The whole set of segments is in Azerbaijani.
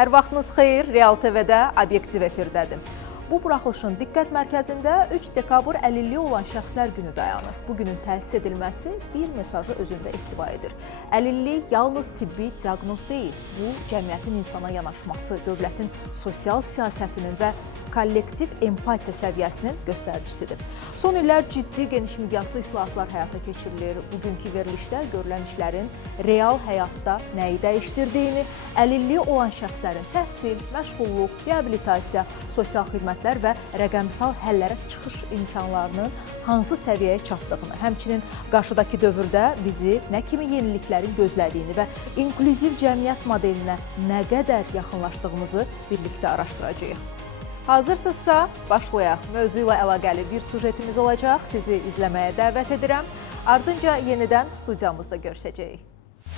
Hər vaxtınız xeyir, Real TV-də Obyektiv efirdədir. Bu buraxılışın diqqət mərkəzində 3 dekabr əlilliyi olan şəxslər günü dayanır. Bu günün təsis edilməsi bir mesajı özündə ehtiva edir. Əlillik yalnız tibbi diaqnoz deyil, bu cəmiyyətin insana yanaşması, dövlətin sosial siyasətinin və kollektiv empatiya səviyyəsinin göstəricisidir. Son illər ciddi geniş miqyaslı islahatlar həyata keçirilir. Bugünkü verilişlər görülən işlərin real həyatda nəyi dəyişdirdiyini, əlilliyi olan şəxslərin təhsil, məşğulluq, reabilitasiya, sosial xidmətlər və rəqəmsal həllərə çıxış imkanlarının hansı səviyyəyə çatdığını, həmçinin qarşıdakı dövrdə bizi nə kimi yeniliklərin gözlədiyini və inklüziv cəmiyyət modelinə nə qədər yaxınlaşdığımızı birlikdə araşdıracağıq. Hazırsınızsa başlayaq. Mövzu ilə əlaqəli bir sujetimiz olacaq. Sizi izləməyə dəvət edirəm. Ardınca yenidən studiyamızda görüşəcəyik.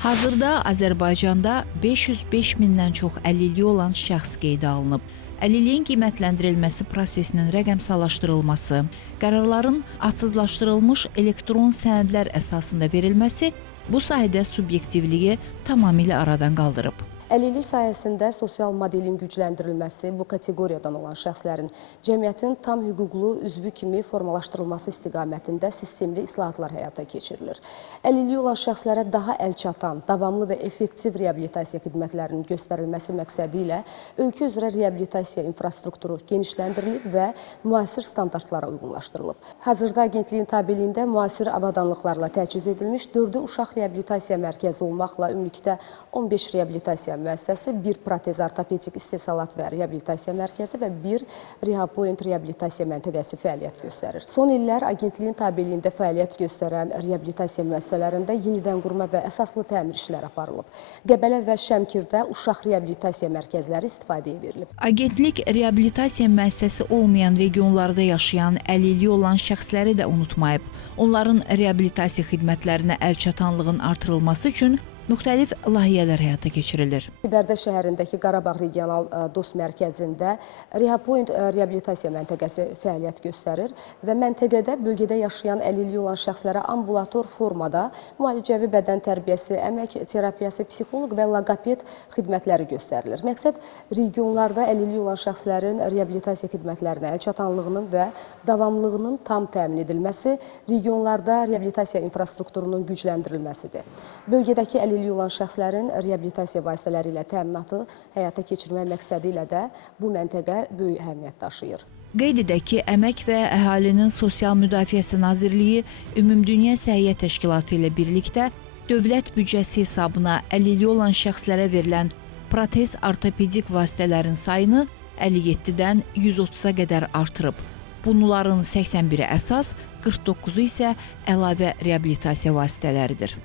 Hazırda Azərbaycanda 505 mindən çox əlilliyi olan şəxs qeydə alınıb. Əlilliyin qiymətləndirilməsi prosesinin rəqəmsallaşdırılması, qərarların asızlaşdırılmış elektron sənədlər əsasında verilməsi bu sahədə subyektivliyi tamamilə aradan qaldırıb. Əlillik sayəsində sosial modelin gücləndirilməsi, bu kateqoriyadan olan şəxslərin cəmiyyətin tam hüquqlu üzvü kimi formalaşdırılması istiqamətində sistemli islahatlar həyata keçirilir. Əlilliyi olan şəxslərə daha əlçatan, davamlı və effektiv reabilitasiya xidmətlərinin göstərilməsi məqsədi ilə ölkə üzrə reabilitasiya infrastrukturu genişləndirilib və müasir standartlara uyğunlaşdırılıb. Hazırda agentliyin tabeliyində müasir avadanlıqlarla təchiz edilmiş 4 uşaq reabilitasiya mərkəzi olmaqla ümumilikdə 15 reabilitasiya müəssisəsi, bir protez ortopedik istehsalat və reabilitasiya mərkəzi və bir Rehapoint reabilitasiya məntəqəsi fəaliyyət göstərir. Son illər agentliyin tabeliyində fəaliyyət göstərən reabilitasiya müəssisələrində yenidən qurma və əsaslı təmir işləri aparılıb. Qəbələ və Şəmkirdə uşaq reabilitasiya mərkəzləri istifadəyə verilib. Agentlik reabilitasiya müəssisəsi olmayan regionlarda yaşayan əlilliyi olan şəxsləri də unutmayıb. Onların reabilitasiya xidmətlərinə əlçatanlığın artırılması üçün müxtəlif layihələr həyata keçirilir. Bərdə şəhərindəki Qarabağ Regional Dost Mərkəzində Rehapoint reabilitasiya məntəqəsi fəaliyyət göstərir və məntəqədə bölgədə yaşayan əlilliyi olan şəxslərə ambulator formada müalicəvi bədən tərbiyəsi, əmək terapiyası, psixoloq və loqoped xidmətləri göstərilir. Məqsəd regionlarda əlilliyi olan şəxslərin reabilitasiya xidmətlərinə əlçatanlığının və davamlılığının tam təmin edilməsi, regionlarda reabilitasiya infrastrukturunun gücləndirilməsidir. Bölgədəki əlilliyi olan şəxslərin reabilitasiya vasitələri ilə təminatı həyata keçirmək məqsədi ilə də bu məntəqə böyük əhəmiyyət daşıyır. Qeyd edək ki, Əmək və Əhalinin Sosial Müdafiəsi Nazirliyi Ümumdünya Səhiyyə Təşkilatı ilə birlikdə dövlət büdcəsi hesabına əlilliyi olan şəxslərə verilən protez ortopedik vasitələrin sayını 57-dən 130-a qədər artırıb. Bunların 81-i əsas, 49-u isə əlavə reabilitasiya vasitələridir.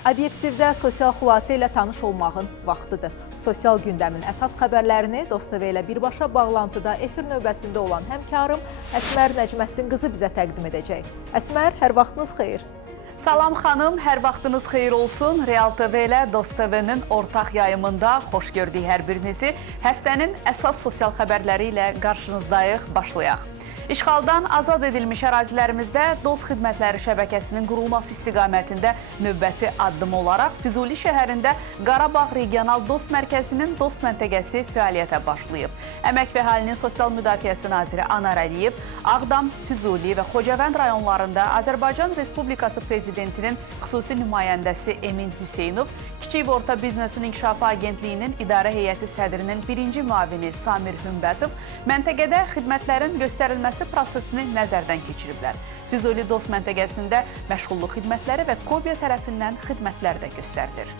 Obyektivdə sosial xülasə ilə tanış olmağın vaxtıdır. Sosial gündəmin əsas xəbərlərini Dost TV ilə birbaşa bağlantıda efir növbəsində olan həmkarım Əsmər Nəcməddin qızı bizə təqdim edəcək. Əsmər, hər vaxtınız xeyir. Salam xanım, hər vaxtınız xeyir olsun. Real TV ilə Dost TV-nin ortaq yayımında xoş gördük hər birinizi. Həftənin əsas sosial xəbərləri ilə qarşınızdayıq, başlayaq. İşğaldan azad edilmiş ərazilərimizdə DOST xidmətləri şəbəkəsinin qurulması istiqamətində növbəti addım olaraq Füzuli şəhərində Qarabağ Regional DOST Mərkəzinin DOST məntəqəsi fəaliyyətə başlayıb. Əmək və Əhalinin Sosial Müdafiəsi Naziri Anar Əliyev, Ağdam, Füzuli və Xocavənd rayonlarında Azərbaycan Respublikası Prezidentinin xüsusi nümayəndəsi Emin Hüseynov, Kiçik və Orta Biznesin İnkişafı Agentliyinin İdarə Heyəti sədrinin birinci müavini Samir Hümbətov məntəqədə xidmətlərin göstərilməsi prosesini nəzərdən keçiriblər. Füzuli DOST məntəqəsində məşğulluq xidmətləri və KOBİA tərəfindən xidmətlər də göstərilir.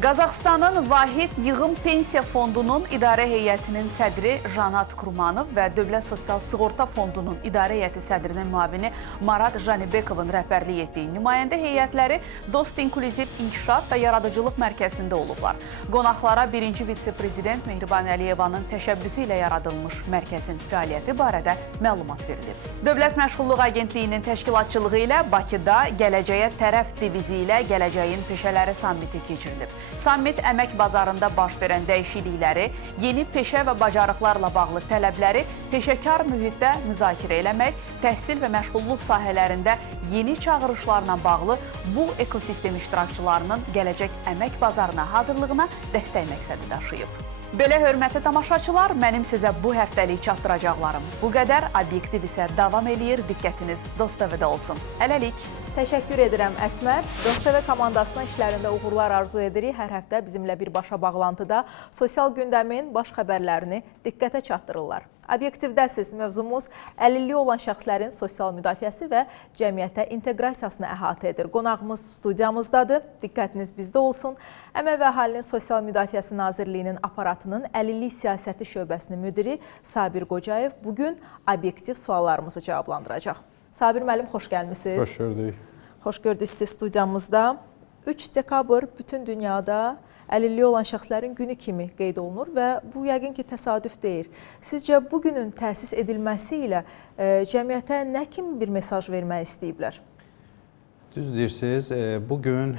Qazaxıstanın Vahid Yığım Pensiya Fondunun İdarə Heyətinin sədri Janat Kurmanov və Dövlət Sosial Sığorta Fondunun İdarə Heyəti sədrinin müavini Marad Janibekovun rəhbərlik etdiyi nümayəndə heyətləri DOST İnklüziv İnkişaf və Yaradıcılıq Mərkəzində olublar. Qonaqlara birinci vitse-prezident Mehriban Əliyevanın təşəbbüsü ilə yaradılmış mərkəzin fəaliyyəti barədə məlumat verilib. Dövlət Məşğulluq Agentliyinin təşkilatçılığı ilə Bakıda Gələcəyə Tərəf divizi ilə Gələcəyin Peşələri Sammiti keçirilib. Sammit əmək bazarında baş verən dəyişiklikləri, yeni peşə və bacarıqlarla bağlı tələbləri peşəkar mühitdə müzakirə eləmək, təhsil və məşğulluq sahələrində yeni çağırışlarla bağlı bu ekosistem iştirakçılarının gələcək əmək bazarına hazırlığına dəstək məqsədi daşıyıb. Belə hörmətli tamaşaçılar, mənim sizə bu həftəlik çatdıracaqlarım bu qədər. Obyektiv isə davam eləyir. Diqqətiniz Dost TV-də olsun. Hələlik. Təşəkkür edirəm Əsmər. Dost TV komandasına işlərində uğurlar arzu edirik. Hər həftə bizimlə birbaşa bağlantıda sosial gündəmin baş xəbərlərini diqqətə çatdırırlar. Obyektivdəsiz mövzumuz əlilliyi olan şəxslərin sosial müdafiəsi və cəmiyyətə inteqrasiyasını əhatə edir. Qonağımız studiyamızdadır. Diqqətiniz bizdə olsun. Əmək və Əhalinin Sosial Müdafiəsi Nazirliyinin aparatının əlillik siyasəti şöbəsinin müdiri Sabir Qocayev bugün obyektiv suallarımızı cavablandıracaq. Sabir müəllim, xoş gəlmisiniz. Xoş gördük. Xoş gördük sizi studiyamızda. 3 dekabr bütün dünyada əlilliyi olan şəxslərin günü kimi qeyd olunur və bu yəqin ki, təsadüf deyil. Sizcə bu günün təsis edilməsi ilə cəmiyyətə nə kimi bir mesaj vermək istəyiblər? Düz deyirsiniz. Bugün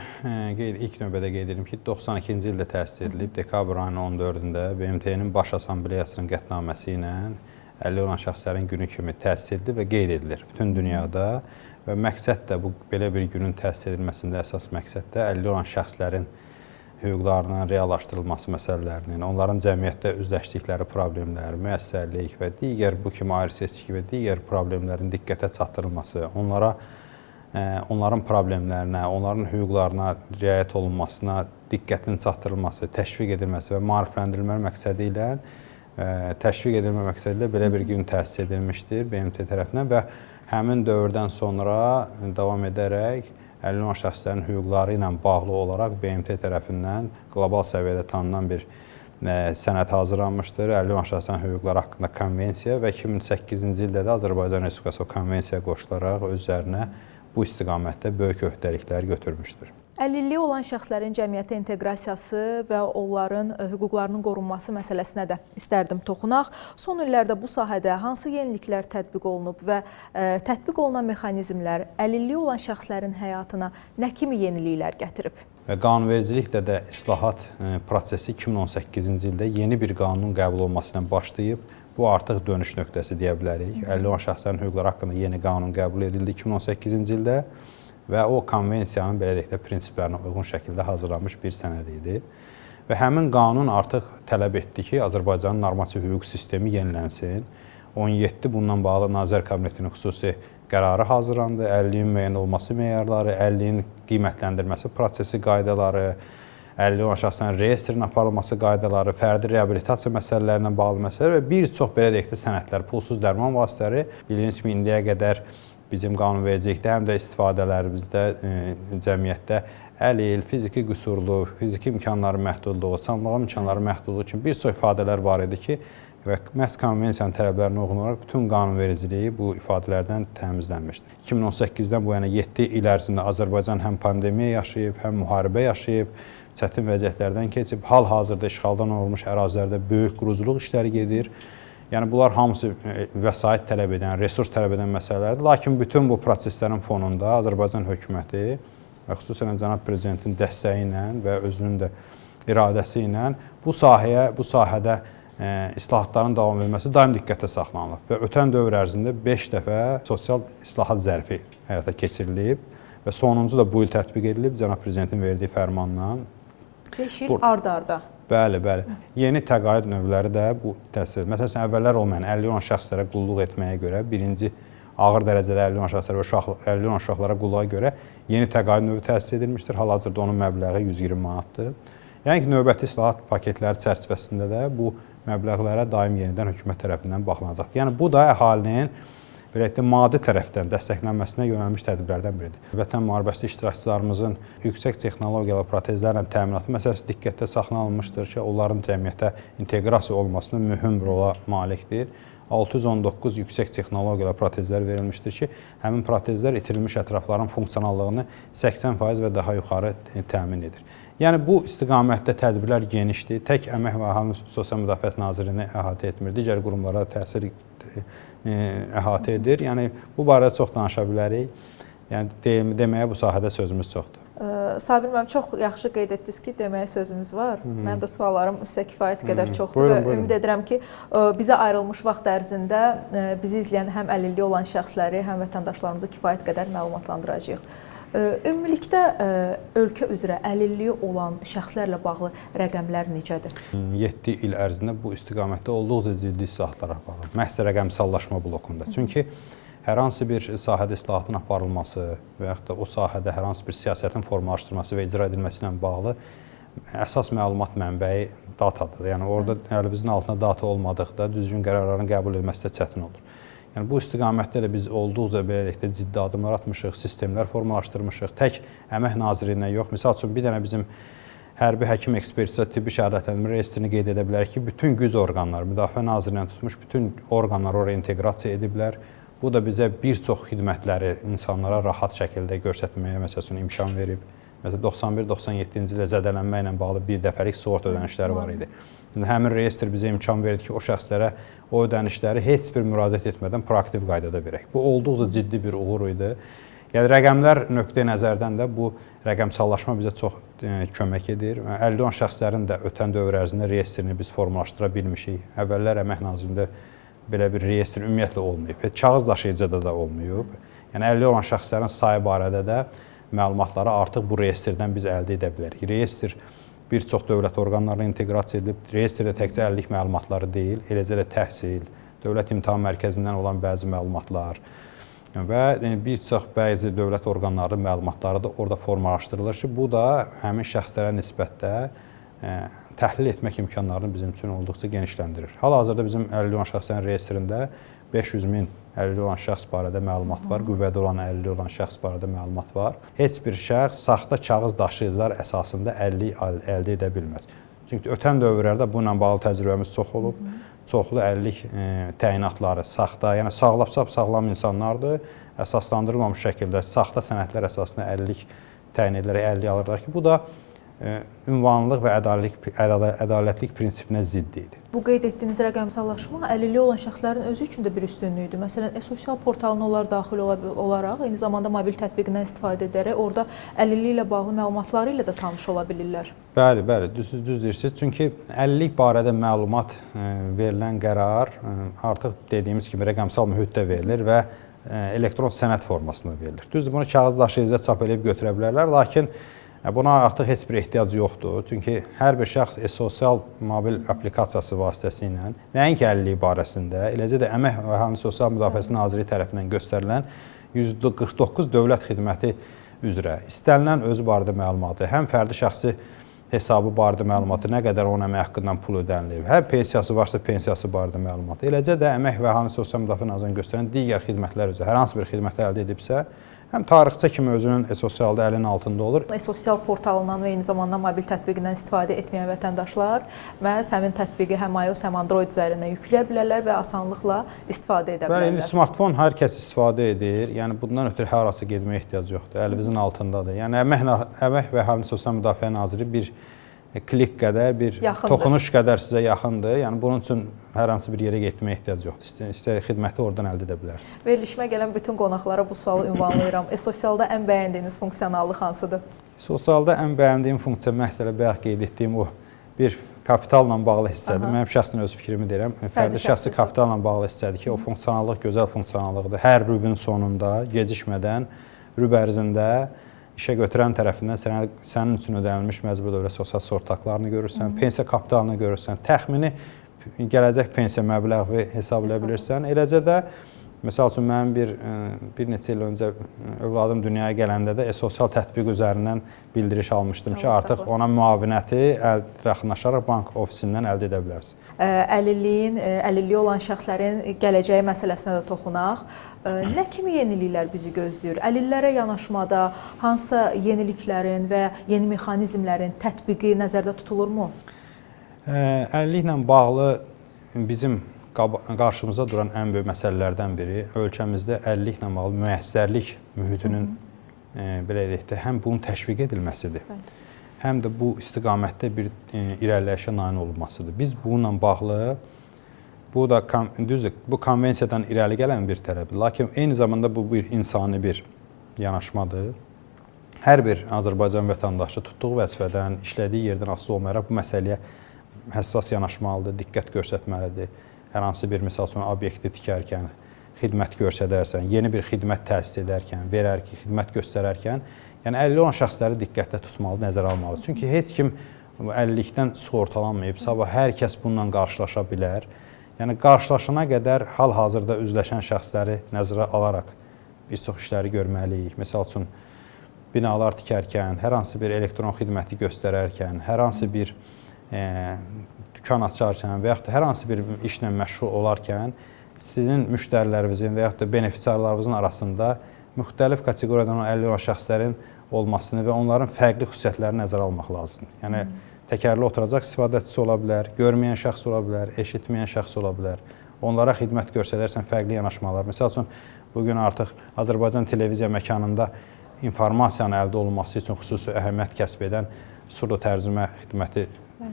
ilk növbədə qeyd edim ki, 92-ci ildə təsis edilib. Dekabr ayının 14-də BMT-nin Baş Assambleyasının qətnaməsi ilə əlilliyi olan şəxslərin günü kimi təsis edilir və qeyd edilir bütün dünyada. Və məqsəd də bu belə bir günün təsis edilməsində əsas məqsəd də əlilliyi olan şəxslərin hüquqlarının reallaşdırılması məsələlərinin, onların cəmiyyətdə üzləşdikləri problemlər, müəssərlik və digər bu kimi ayrı-seçki və digər problemlərin diqqətə çatdırılması, onların problemlərinə, onların hüquqlarına riayət olunmasına diqqətin çatdırılması, təşviq edilməsi və maarifləndirilmə məqsədi ilə belə bir gün təsis edilmişdir BMT tərəfindən və həmin dövrdən sonra davam edərək əlilliyi olan şəxslərin hüquqları ilə bağlı olaraq BMT tərəfindən qlobal səviyyədə tanınan bir sənəd hazırlanmışdır. Əlilliyi olan şəxslərin hüquqları haqqında konvensiya və 2008-ci ildə də Azərbaycan Respublikası konvensiyaya qoşularaq öz üzərinə bu istiqamətdə böyük öhdəliklər götürmüşdür. Əlilliyi olan şəxslərin cəmiyyətə inteqrasiyası və onların hüquqlarının qorunması məsələsinə də istərdim toxunaq. Son illərdə bu sahədə hansı yeniliklər tətbiq olunub və tətbiq olunan mexanizmlər əlilliyi olan şəxslərin həyatına nə kimi yeniliklər gətirib? Və qanunvericilikdə də islahat prosesi 2018-ci ildə yeni bir qanunun qəbul olması ilə başlayıb. Bu artıq dönüş nöqtəsi deyə bilərik. Əlilliyi olan şəxslərin hüquqları haqqında yeni qanun qəbul edildi 2018-ci ildə. Və o konvensiyanın belə deyək də prinsiplərinə uyğun şəkildə hazırlanmış bir sənəd idi. Və həmin qanun artıq tələb etdi ki, Azərbaycanın normativ hüquq sistemi yenilənsin. 17 bundan bağlı Nazirlər Kabinetinin xüsusi qərarı hazırlandı. Əlilliyin müəyyən olması meyarları, əlilliyin qiymətləndirməsi prosesi qaydaları, əlilliyi olan şəxslərin reyestrinin aparılması qaydaları, fərdi reabilitasiya məsələlərinə bağlı məsələlər və bir çox belə deyək də sənədlər, pulsuz dərman vasitələri bildiyiniz kimi indiyə qədər bizim qanunvericilikdə həm də istifadələrimizdə cəmiyyətdə əlil, fiziki qüsurlu, fiziki imkanları məhdudluğu, sağlamlıq imkanları məhdudluğu kimi bir çox ifadələr var idi ki, və məhz konvensiyanın tələblərinə uyğun olaraq bütün qanunvericiliyi bu ifadələrdən təmizlənmişdir. 2018-dən bu yana 7 il ərzində Azərbaycan həm pandemiya yaşayıb, həm müharibə yaşayıb, çətin vəziyyətlərdən keçib, hal-hazırda işğaldan olmuş ərazilərdə böyük quruculuq işləri gedir. Yəni, bunlar hamısı vəsait tələb edən, resurs tələb edən məsələlərdir. Lakin bütün bu proseslərin fonunda Azərbaycan hökuməti və xüsusən cənab prezidentin dəstəyi ilə və özünün də iradəsi ilə bu sahədə islahatların davam edilməsi daim diqqətə saxlanılıb. Və ötən dövr ərzində 5 dəfə sosial islahat zərfi həyata keçirilib və sonuncu da bu il tətbiq edilib cənab prezidentin verdiyi fərmanla. 5 il ard-arda. Bəli. Yeni təqaüd növləri də bu təsir. Məsələn, əvvəllər olmayan əlilliyi olan şəxslərə qulluq etməyə görə, birinci ağır dərəcəli əlilliyi olan şəxslərə və əlilliyi olan uşaqlara qulluğa görə yeni təqaüd növü təsis edilmişdir. Hal-hazırda onun məbləği 120 manatdır. Yəni ki, növbəti islahat paketləri çərçivəsində də bu məbləğlərə daim yenidən hökumət tərəfindən baxılacaq. Yəni, bu da əhalinin maddi tərəfdən dəstəklənməsinə yönəlmiş tədbirlərdən biridir. Vətən müharibəsi iştirakçılarımızın yüksək texnologiyalı protezlərlə təminatı məsələsi diqqətdə saxlanılmışdır ki, onların cəmiyyətə inteqrasiya olmasına mühüm rola malikdir. 619 yüksək texnologiyalı protezlər verilmişdir ki, həmin protezlər itirilmiş ətrafların funksionallığını 80% və daha yuxarı təmin edir. Yəni, bu istiqamətdə tədbirlər genişdir. Tək Əmək və Əhalinin Sosial Müdafiəsi Nazirliyini əhatə etmir, digər qurumlara təsir əhatə edir. Yəni, bu barədə çox danışa bilərik. Yəni, deməyə bu sahədə sözümüz çoxdur. Sabir müəllim, çox yaxşı qeyd etdiniz ki, deməyə sözümüz var. Mənim də suallarım sizə kifayət qədər çoxdur və ümid edirəm ki, bizə ayrılmış vaxt ərzində bizi izləyən həm əlilliyi olan şəxsləri, həm vətəndaşlarımızı kifayət qədər məlumatlandıracağıq. Ümumilikdə ölkə üzrə əlilliyi olan şəxslərlə bağlı rəqəmlər necədir? 7 il ərzində bu istiqamətdə olduqca ciddi islahatlar aparılır. Məhz rəqəmsallaşma blokunda. Çünki hər hansı bir sahədə islahatın aparılması və yaxud da o sahədə hər hansı bir siyasətin formalaşdırılması və icra edilməsi ilə bağlı əsas məlumat mənbəyi datadır. Yəni orada əlimizin altında data olmadıqda düzgün qərarların qəbul edilməsi də çətin olur. Yəni bu istiqamətdə də biz olduqca belə deyək də ciddi addımlar atmışıq, sistemlər formalaşdırmışıq. Tək Əmək Nazirliyindən yox. Məsəl üçün bir dənə bizim hərbi həkim ekspertiza tibbi şəhadətləndirmə reyestrini qeyd edə bilərik ki, bütün güc orqanları, Müdafiə Nazirliyindən tutmuş bütün orqanlar oraya inteqrasiya ediblər. Bu da bizə bir çox xidmətləri insanlara rahat şəkildə göstərməyə məsəl üçün imkan verib. Məsələn 91-97-ci ildə zədələnmə ilə bağlı bir dəfəlik sığorta ödənişləri var idi. İndi həmin reyestr bizə imkan verdi ki, o şəxslərə o ödənişləri heç bir müraciət etmədən proaktiv qaydada verək. Bu olduqca ciddi bir uğur idi. Yəni rəqəmlər nöqteyi nəzərdən də bu rəqəmsallaşma bizə çox kömək edir. Əlilliyi olan şəxslərin də ötən dövr ərzində reyestrini biz formalaşdıra bilmişik. Əvvəllər Əmək Nazirliyində belə bir reyestr ümumiyyətlə olmayıb. Kağız daşıyıcıda da olmayıb. Yəni əlilliyi olan şəxslərin sayı barədə də məlumatları artıq bu reyestrdən biz əldə edə bilərik. Reyestr bir çox dövlət orqanlarına inteqrasiya edilib. Reyestrdə təkcə əlillik məlumatları deyil, eləcə də təhsil, Dövlət İmtahan Mərkəzindən olan bəzi məlumatlar və bir çox bəzi dövlət orqanlarının məlumatları da orada formalaşdırılır ki, bu da həmin şəxslərə nisbətdə təhlil etmək imkanlarını bizim üçün olduqca genişləndirir. Hal-hazırda bizim əlilliyi olan şəxslərin reyestrində 500 min əlilliyi olan şəxs barədə məlumat var, qüvvədə olan əlilliyi olan şəxs barədə məlumat var. Heç bir şəxs saxta kağız daşıyıcılar əsasında əlillik əldə edə bilməz. Çünki ötən dövrlərdə bununla bağlı təcrübəmiz çox olub. Çoxlu əlillik təyinatları saxta, yəni sağlam insanlardır, əsaslandırılmamış şəkildə saxta sənədlər əsasında əlillik təyin edilərək əlillik alırlar ki, bu da ünvanlılıq və ədalətlik prinsipinə zidd idi. Bu qeyd etdiyiniz rəqəmsallaşma əlilliyi olan şəxslərin özü üçün də bir üstünlükdür. Məsələn, sosial portalına onlar daxil olaraq, eyni zamanda mobil tətbiqindən istifadə edərək orada əlilliyi ilə bağlı məlumatları ilə də tanış ola bilirlər. Bəli, düz deyirsiniz. Çünki əlillik barədə məlumat verilən qərar artıq dediyimiz kimi rəqəmsal mühitdə verilir və elektron sənəd formasında verilir. Düzdür, bunu kağız daşıyıcıda çap edib götürə bilərlər, lakin buna artıq heç bir ehtiyac yoxdur. Çünki hər bir şəxs sosial mobil aplikasiyası vasitəsilə nəinki əlilliyi barəsində, eləcə də Əmək və Əhalinin Sosial Müdafiəsi Nazirliyi tərəfindən göstərilən 149 dövlət xidməti üzrə istənilən özü barədə məlumatı, həm fərdi şəxsi hesabı barədə məlumatı, nə qədər onun əmək haqqından pul ödənilib, həm pensiyası varsa pensiyası barədə məlumatı, eləcə də Əmək və Əhalinin Sosial Müdafiə Nazirliyinin göstərən digər xidmətlər üzrə hər hansı bir xidməti əldə edibsə, həm tarixçə kimi özünün sosialda əlinin altında olur. Sosial portalından və eyni zamanda mobil tətbiqindən istifadə etməyən vətəndaşlar məhz həmin tətbiqi həm iOS, həm Android üzərindən yükləyə bilərlər və asanlıqla istifadə edə bilərlər. Bəli, indi smartfon hər kəs istifadə edir. Yəni bundan ötürü hər hansı getməyə ehtiyac yoxdur. Əlimizin altındadır. Yəni Əmək və Əhalinin Sosial Müdafiə Naziri bir klik qədər, bir toxunuş qədər sizə yaxındır. Yəni bunun üçün hər hansı bir yerə getməyə ehtiyac yoxdur. İstər xidməti oradan əldə edə bilərsiniz. Verilişimə gələn bütün qonaqlara bu sualı ünvanlayıram. Sosialda ən bəyəndiyiniz funksionallıq hansıdır? Sosialda ən bəyəndiyim funksiya məhz bayaq qeyd etdiyim o bir kapitalla bağlı hissədir. Mənim şəxsən öz fikrimi deyirəm. Fərdi şəxsi kapitalla bağlı hissədir ki, o funksionallıq gözəl funksionallıqdır. Hər rübün sonunda gecikmədən rüb ərzində işə götürən tərəfindən sənin üçün ödənilmiş məcburi dövlət sosial sığorta görürsən, pensiya kapitalını görürsən, təxmini gələcək pensiya məbləği hesab edə bilirsən. Eləcə də məsəl üçün mənim bir neçə il öncə övladım dünyaya gələndə də sosial tətbiq üzərindən bildiriş almışdım ki, artıq ona müavinəti yaxınlaşaraq bank ofisindən əldə edə bilərsiniz. Əlilliyi olan şəxslərin gələcəyi məsələsinə də toxunaq. Nə kimi yeniliklər bizi gözləyir? Əlillərə yanaşmada hansı yeniliklərin və yeni mexanizmlərin tətbiqi nəzərdə tutulurmu? Əlilliklə bağlı bizim qarşımıza duran ən böyük məsələlərdən biri ölkəmizdə əlilliklə bağlı müəssərlik mühitinin belə deyək də həm bunun təşviq edilməsidir, həm də bu istiqamətdə bir irəliləyişə nail olunmasıdır. Biz bununla bağlı bu da düzdür, bu konvensiyadan irəli gələn bir tələbdir, lakin eyni zamanda bu bir insani bir yanaşmadır. Hər bir Azərbaycan vətəndaşı tutduğu vəzifədən, işlədiyi yerdən asılı olmayaraq bu məsələyə həssas yanaşmalıdır, diqqət göstərməlidir. Hər hansı bir misal üçün obyekti tikərkən, xidmət göstərərkən, yeni bir xidmət təsis edərkən, xidmət göstərərkən Yəni 50 olan şəxsləri diqqətdə tutmalı, nəzərə almalı. Çünki heç kim 50-likdən sığortalanmayıb, sabah hər kəs bununla qarşılaşa bilər. Yəni qarşılaşana qədər hal-hazırda üzləşən şəxsləri nəzərə alaraq bir çox işləri görməliyik. Məsəl üçün binalar tikərkən, hər hansı bir elektron xidməti göstərərkən, hər hansı bir dükan açarkən və yaxud da hər hansı bir işlə məşğul olarkən sizin müştərilərinizin və yaxud da benefisiarlarınızın arasında müxtəlif kateqoriyadan 50 olan şəxslərin olmasını və onların fərqli xüsusiyyətlərini nəzərə almaq lazımdır. Yəni təkərli oturacaq istifadəçisi ola bilər, görməyən şəxs ola bilər, eşitməyən şəxs ola bilər. Onlara xidmət göstərərsən fərqli yanaşmalar. Məsəl üçün bugün artıq Azərbaycan televiziya məkanında informasiyanın əldə olunması üçün xüsusi əhəmiyyət kəsb edən surdo tərcümə xidməti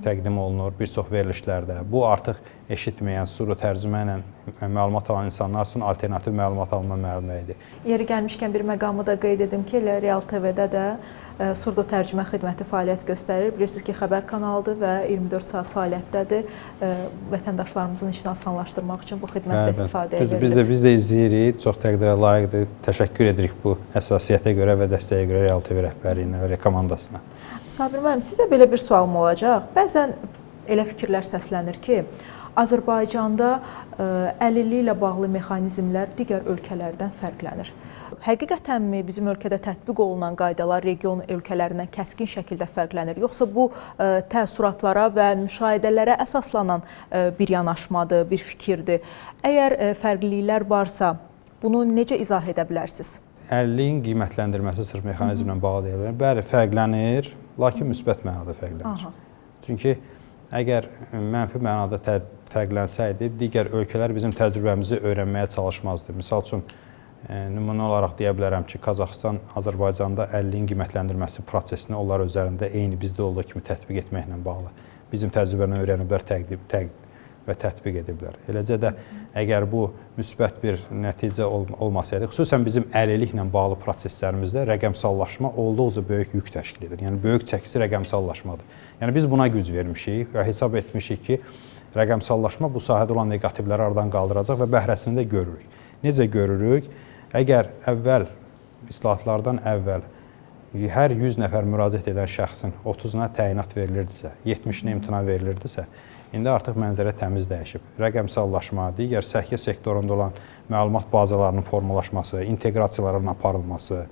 təqdim olunur bir çox verilişlərdə. Bu artıq eşitməyən, surdo tərcümə ilə məlumat alan insanlar üçün alternativ məlumat alma mənbəyidir. Yeri gəlmişkən bir məqamı da qeyd edim ki, elə Real TV-də də surdo tərcümə xidməti fəaliyyət göstərir. Bilirsiniz ki, xəbər kanalıdır və 24 saat fəaliyyətdədir. Vətəndaşlarımızın işini asanlaşdırmaq üçün bu xidmətdə istifadəyə verilir. Biz də izləyirik, çox təqdirə layiqdir. Təşəkkür edirik bu həssasiyyətə görə və dəstəyə görə Real TV rəhbərliyinə və komandasına. Sabir müəllim, sizə belə bir sualım olacaq. Bəzən elə fikirlər səslənir ki, Azərbaycanda əlilliklə ilə bağlı mexanizmlər digər ölkələrdən fərqlənir. Həqiqətənmi bizim ölkədə tətbiq olunan qaydalar region ölkələrindən kəskin şəkildə fərqlənir? Yoxsa bu təəssüratlara və müşahidələrə əsaslanan bir yanaşmadır, bir fikirdir? Əgər fərqliliklər varsa, bunu necə izah edə bilərsiniz? Əlilliyin qiymətləndirməsi sırf mexanizmlə bağlı deyə bilərəm. Bəli, fərqlənir, lakin müsbət mənada fərqlənir. Çünki əgər mənfi mənada fərqlənsəydi, digər ölkələr bizim təcrübəmizi öyrənməyə çalışmazdı. Misal üçün, nümunə olaraq deyə bilərəm ki, Qazaxıstan Azərbaycanda əlilliyin qiymətləndirməsi prosesini onlar üzərində eyni bizdə olduğu kimi tətbiq etməklə bağlı. Bizim təcrübəni öyrəniblər, və tətbiq ediblər. Eləcə də əgər bu müsbət bir nəticə olmasaydı, xüsusən bizim əlilliklə bağlı proseslərimizdə rəqəmsallaşma olduqca böyük yük təşkil edir. Yəni böyük çəkisi rəqəmsallaşmadır. Yəni biz buna güc vermişik və hesab etmişik ki, rəqəmsallaşma bu sahədə olan neqativləri aradan qaldıracaq və bəhrəsini də görürük. Necə görürük? Əgər islahatlardan əvvəl hər 100 nəfər müraciət edən şəxsin 30-una təyinat verilirdisə, 70-nə imtina verilirdisə, indi artıq mənzərə təmiz dəyişib. Rəqəmsallaşma, digər səhiyyə sektorunda olan məlumat bazalarının formalaşması, inteqrasiyaların aparılması,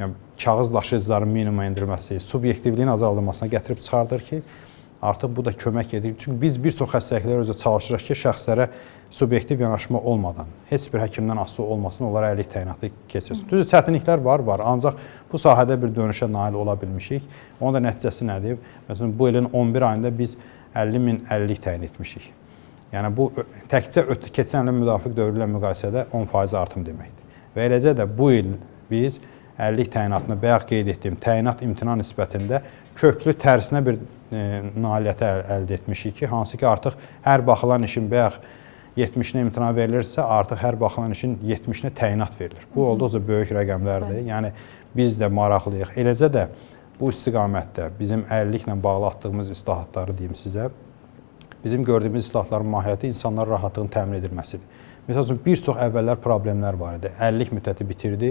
yəni kağız daşıyıcıların minimuma endirilməsi, subyektivliyin azaldılmasına gətirib çıxardır ki, artıq bu da kömək edir. Çünki biz bir çox xəstəliklər üzrə çalışırıq ki, şəxslərə subyektiv yanaşma olmadan, heç bir həkimdən asılı olmasın, onlara əlillik təyinatı keçirsin. Düzdür, çətinliklər var, ancaq bu sahədə bir dönüşə nail ola bilmişik. Onun da nəticəsi nədir? Məsələn, bu ilin 11 ayında biz 50.000 əlillik təyin etmişik. Yəni bu təkcə keçən ilin müvafiq dövrü ilə müqayisədə 10% artım deməkdir. Və eləcə də bu il biz əlillik təyinatını bayaq qeyd etdiyim təyinat imtina nisbətində köklü tərsinə bir nailiyyətə əldə etmişik ki, hansı ki artıq hər baxılan işin bayaq 70-nə imtina verilirsə, artıq hər baxılan işin 70-nə təyinat verilir. Bu olduqca böyük rəqəmlərdir. Yəni biz də maraqlıyıq. Eləcə də bu istiqamətdə bizim əlilliklə bağlı atdığımız islahatları deyim sizə, bizim gördüyümüz islahatların mahiyyəti insanların rahatlığının təmin edilməsidir. Məsəl üçün, bir çox əvvəllər problemlər var idi. Əlillik müddəti bitirdi,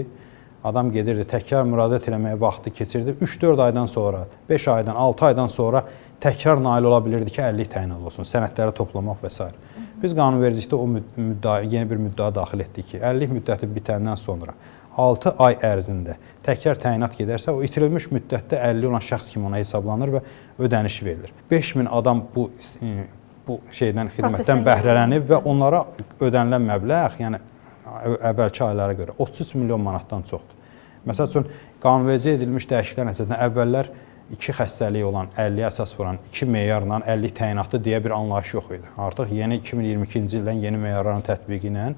adam gedirdi, təkrar müraciət eləməyə vaxtı keçirdi. 3-4 aydan sonra, 5 aydan, 6 aydan sonra təkrar nail ola bilirdi ki, əlillik təyinat olsun, sənədləri toplamaq və s. Biz qanunvericilikdə yeni bir müddəa daxil etdik ki, əlillik müddəti bitəndən sonra 6 ay ərzində təkrar təyinat gedərsə, o itirilmiş müddətdə əlilliyi olan şəxs kimi ona hesablanır və ödəniş verilir. 5000 adam bu xidmətdən bəhrələnib və onlara ödənilən məbləğ, yəni əvvəlki aylara görə 33 milyon manatdan çoxdur. Məsəl üçün, qanunverici edilmiş dəyişikliklər nəticəsində əvvəllər 2 xəstəliyi olan, 50-yə əsas vuran 2 meyarla 50 təyinatı deyə bir anlayış yox idi. Artıq yeni 2022-ci ildən yeni meyarların tətbiqi ilə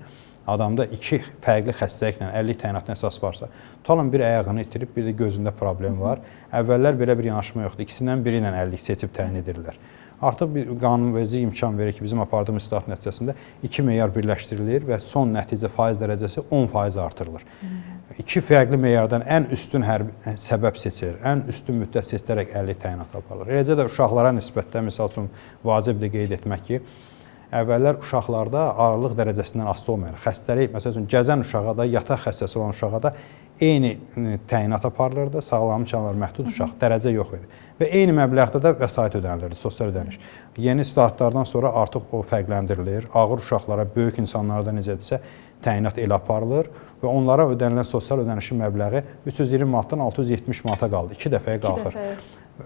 adamda 2 fərqli xəstəliklə 50 təyinatına əsas varsa, tutalım bir ayağını itirib, bir də gözündə problem var. Əvvəllər belə bir yanaşma yoxdur. İkisindən biri ilə 50 seçib təyin edirlər. Artıq bir qanunverici imkan verir ki, bizim apardığımız islahat nəticəsində 2 meyar birləşdirilir və son nəticə faiz dərəcəsi 10% artırılır. 2 fərqli meyardan ən üstün səbəb seçilir, ən üstün müddət seçilərək əlillik təyinatı aparılır. Eləcə də uşaqlara nisbətdə, misal üçün, vacibdir qeyd etmək ki, əvvəllər uşaqlarda ağırlıq dərəcəsindən asılı olmayaraq, xəstəlik, məsəl üçün, gəzən uşağa da, yataq xəstəsi olan uşağa da eyni təyinat aparılırdı, sağlam imkanlar məhdud uşaq, dərəcə yox idi. Və eyni məbləğdə də vəsait ödənilirdi, sosial ödəniş. Yeni islahatlardan sonra artıq o fərqləndirilir. Ağır uşaqlara, böyük insanlarda necədirsə təyinat elə aparılır və onlara ödənilən sosial ödənişin məbləği 320 manatdan 670 manata qaldı. 2 dəfəyə qalxır.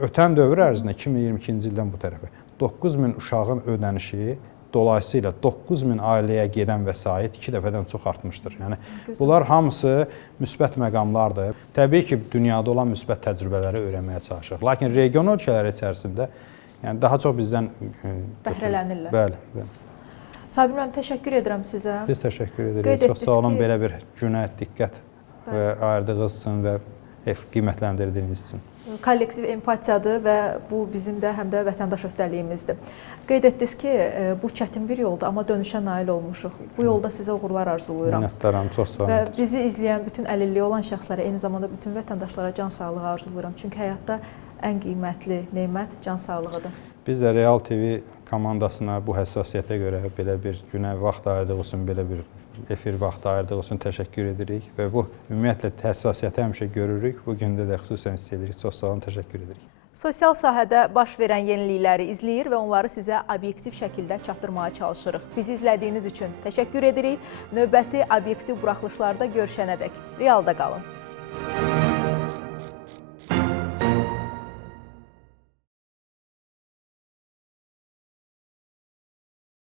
Ötən dövr ərzində 2022-ci ildən bu tərəfə 9000 uşağın ödənişi dolayısıyla 9000 ailəyə gedən vəsait 2 dəfədən çox artmışdır. Yəni bunlar hamısı müsbət məqamlardır. Təbii ki, dünyada olan müsbət təcrübələri öyrənməyə çalışırıq. Lakin region ölkələri içərisində yəni daha çox bizdən bəhrələnirlər. Bəli. Sabir müəllim, təşəkkür edirəm sizə. Biz təşəkkür edirik. Çox sağ olun belə bir günə diqqət və ayırdığınız üçün və qiymətləndirdiyiniz üçün. Kollektiv empatiyadır və bu bizim də həm də vətəndaş öhdəliyimizdir. Qeyd etdiniz ki, bu çətin bir yoldur, amma dönüşə nail olmuşuq. Bu yolda sizə uğurlar arzulayıram. Minnətdaram, çox sağ olun. Və bizi izləyən bütün əlilliyi olan şəxslərə, eyni zamanda bütün vətəndaşlara can sağlığı arzulayıram. Çünki həyatda ən qiymətli nemət can sağlığıdır. Biz də Real TV komandasına bu həssasiyyətə görə belə bir günə vaxt ayırdığı üçün, belə bir efir vaxtı ayırdığı üçün təşəkkür edirik və bu ümumiyyətlə həssasiyyəti həmişə görürük. Bu gün də xüsusən hiss edirik. Çox sağ olun, təşəkkür edirik. Sosial sahədə baş verən yenilikləri izləyir və onları sizə obyektiv şəkildə çatdırmağa çalışırıq. Bizi izlədiyiniz üçün təşəkkür edirik. Növbəti obyektiv buraxılışlarda görüşənədək realda qalın.